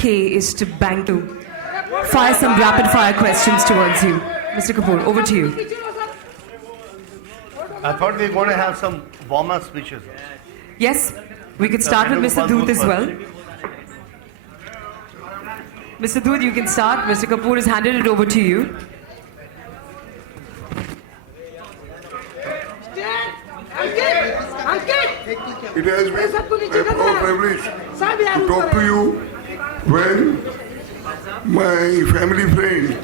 SRK is to bang to fire some rapid fire questions towards you. Mr. Kapoor, over to you. I thought we were going to have some warm-up speeches. Yes, we could start with Mr. Doot as well. Mr. Doot, you can start. Mr. Kapoor has handed it over to you. It has been a proud privilege to talk to you when my family friend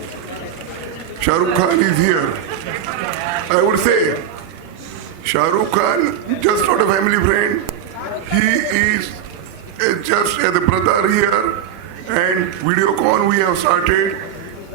Shahrukh Khan is here. I would say Shahrukh Khan, just not a family friend, he is just as a brother here, and Videocon we have started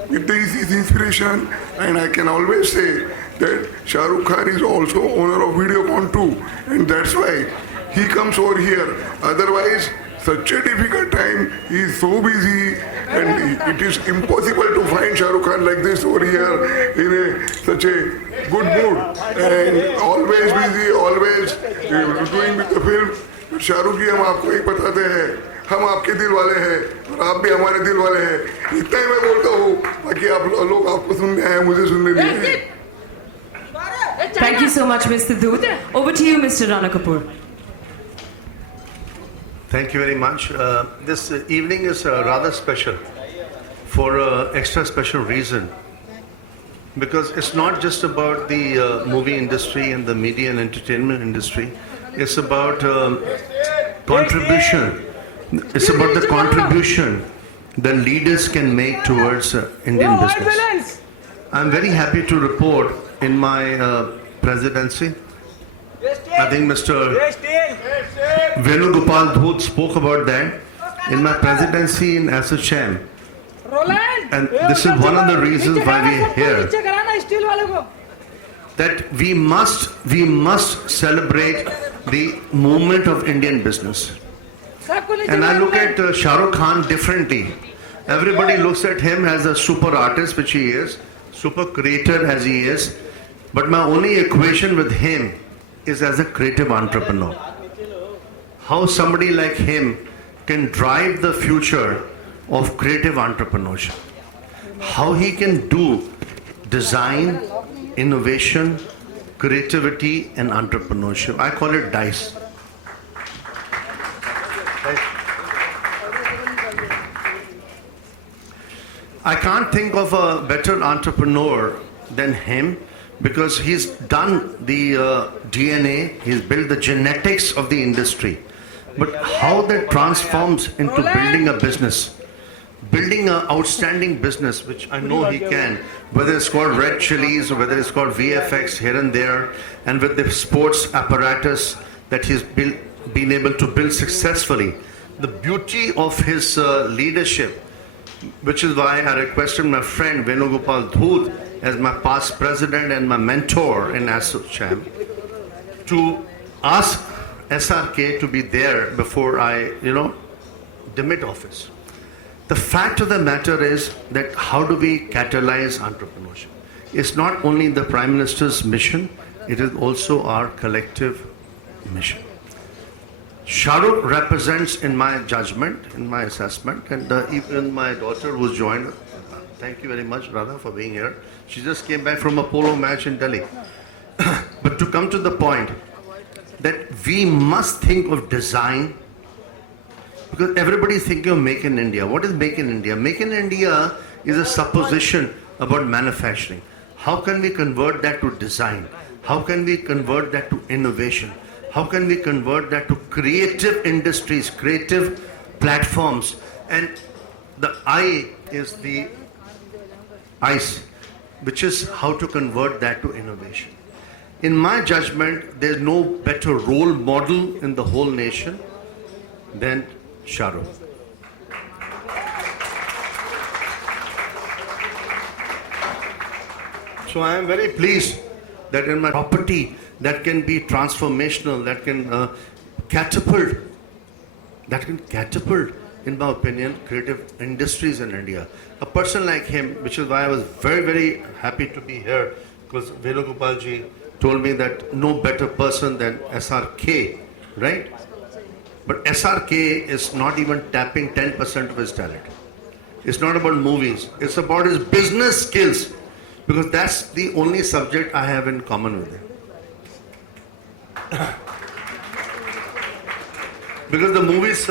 with his inspiration, and I can always say that Shahrukh Khan is also owner of Videocon too, and that's why he comes over here. Otherwise, such a difficult time, he is so busy, and it is impossible to find Shahrukh Khan like this over here in such a good mood, and always busy, always doing with the film. Shahrukh जी, हम आपको ही बताते हैं, हम आपके दिल वाले हैं और आप भी हमारे दिल वाले हैं. इतना ही मैं बोलता हूँ, बाकी आप लोग आपको सुनने आए, मुझे सुनने नहीं आए. Thank you so much, Mr. Doot. Over to you, Mr. Rana Kapoor. Thank you very much. This evening is rather special for an extra special reason, because it's not just about the movie industry and the media and entertainment industry. It's about contribution. It's about the contribution the leaders can make towards Indian business. I'm very happy to report in my presidency, I think Mr. Venugopal Dhoot spoke about that. In my presidency in ASSOCHAM, and this is one of the reasons why we are here, that we must celebrate the movement of Indian business. And I look at Shahrukh Khan differently. Everybody looks at him as a super artist, which he is, super creator as he is, but my only equation with him is as a creative entrepreneur. How somebody like him can drive the future of creative entrepreneurship. How he can do design, innovation, creativity and entrepreneurship. I call it DICE. I can't think of a better entrepreneur than him, because he's done the DNA, he's built the genetics of the industry. But how that transforms into building a business, building an outstanding business, which I know he can, whether it's called Red Chilies or whether it's called VFX here and there, and with the sports apparatus that he's been able to build successfully. The beauty of his leadership, which is why I requested my friend Venugopal Dhoot as my past president and my mentor in ASSOCHAM to ask SRK to be there before I, demit office. The fact of the matter is that how do we catalyze entrepreneurship? It's not only the Prime Minister's mission, it is also our collective mission. Shahrukh represents, in my judgment, in my assessment, and even my daughter who's joined, thank you very much, Radha, for being here. She just came back from a polo match in Delhi. But to come to the point, that we must think of design, because everybody is thinking of Make in India. What is Make in India? Make in India is a supposition about manufacturing. How can we convert that to design? How can we convert that to innovation? How can we convert that to creative industries, creative platforms? And the I is the ICE, which is how to convert that to innovation. In my judgment, there's no better role model in the whole nation than Shahrukh. So I am very pleased that in my property that can be transformational, that can catapult, in my opinion, creative industries in India. A person like him, which is why I was very, very happy to be here, because Venugopalji told me that no better person than SRK, right? But SRK is not even tapping 10% of his talent. It's not about movies. It's about his business skills. Because that's the only subject I have in common with him. Because the movies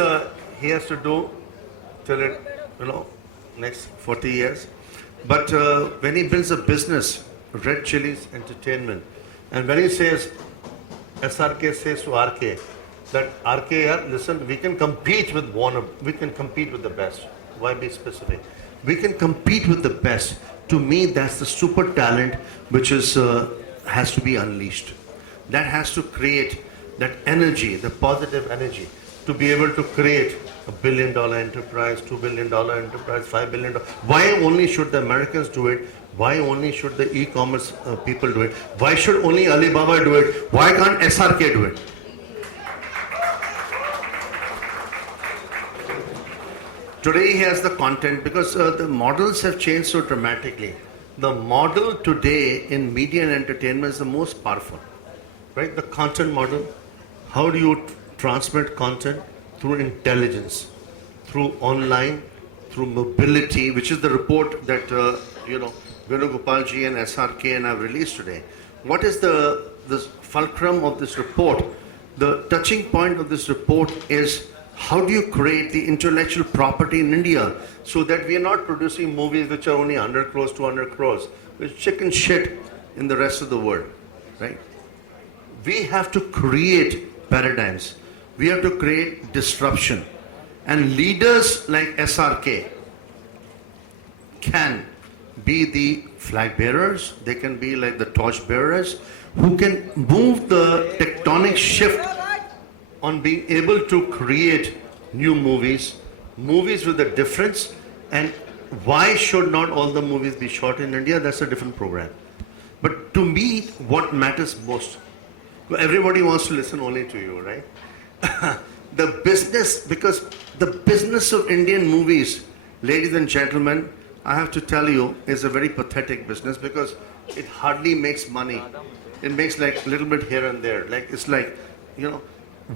he has to do till it, next 40 years. But when he builds a business, Red Chillies Entertainment, and when he says, SRK says to RK, that RK, listen, we can compete with Warner, we can compete with the best. Why be specific? We can compete with the best. To me, that's the super talent which is has to be unleashed. That has to create that energy, the positive energy, to be able to create $1 billion enterprise, $2 billion enterprise, $5 billion. Why only should the Americans do it? Why only should the e-commerce people do it? Why should only Alibaba do it? Why can't SRK do it? Today he has the content because the models have changed so dramatically. The model today in media and entertainment is the most powerful, right? The content model. How do you transmit content? Through intelligence, through online, through mobility, which is the report that Venugopalji and SRK and have released today. What is the fulcrum of this report? The touching point of this report is how do you create the intellectual property in India so that we are not producing movies which are only 100 crores, 200 crores, which chicken shit in the rest of the world, right? We have to create paradigms. We have to create disruption. And leaders like SRK can be the flag bearers, they can be like the torch bearers, who can move the tectonic shift on being able to create new movies, movies with a difference. And why should not all the movies be shot in India? That's a different program. But to me, what matters most, everybody wants to listen only to you, right? The business, because the business of Indian movies, ladies and gentlemen, I have to tell you, is a very pathetic business because it hardly makes money. It makes like a little bit here and there. It's like,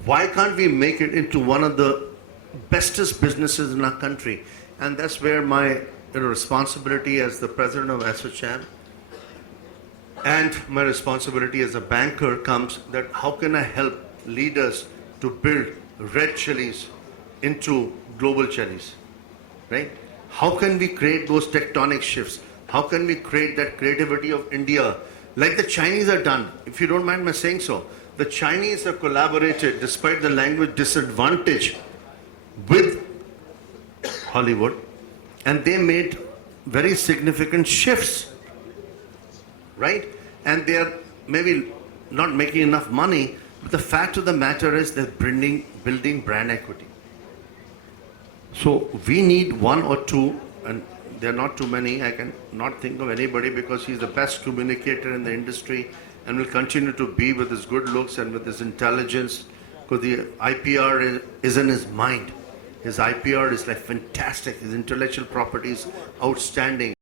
why can't we make it into one of the bestest businesses in our country? And that's where my responsibility as the president of ASSOCHAM and my responsibility as a banker comes, that how can I help leaders to build red chilies into global chilies, right? How can we create those tectonic shifts? How can we create that creativity of India like the Chinese have done? If you don't mind my saying so, the Chinese have collaborated despite the language disadvantage with Hollywood, and they made very significant shifts, right? And they are maybe not making enough money, but the fact of the matter is they're building brand equity. So we need one or two, and there are not too many. I can not think of anybody because he's the best communicator in the industry and will continue to be with his good looks and with his intelligence, because the IPR is in his mind. His IPR is like fantastic. His intellectual property is outstanding.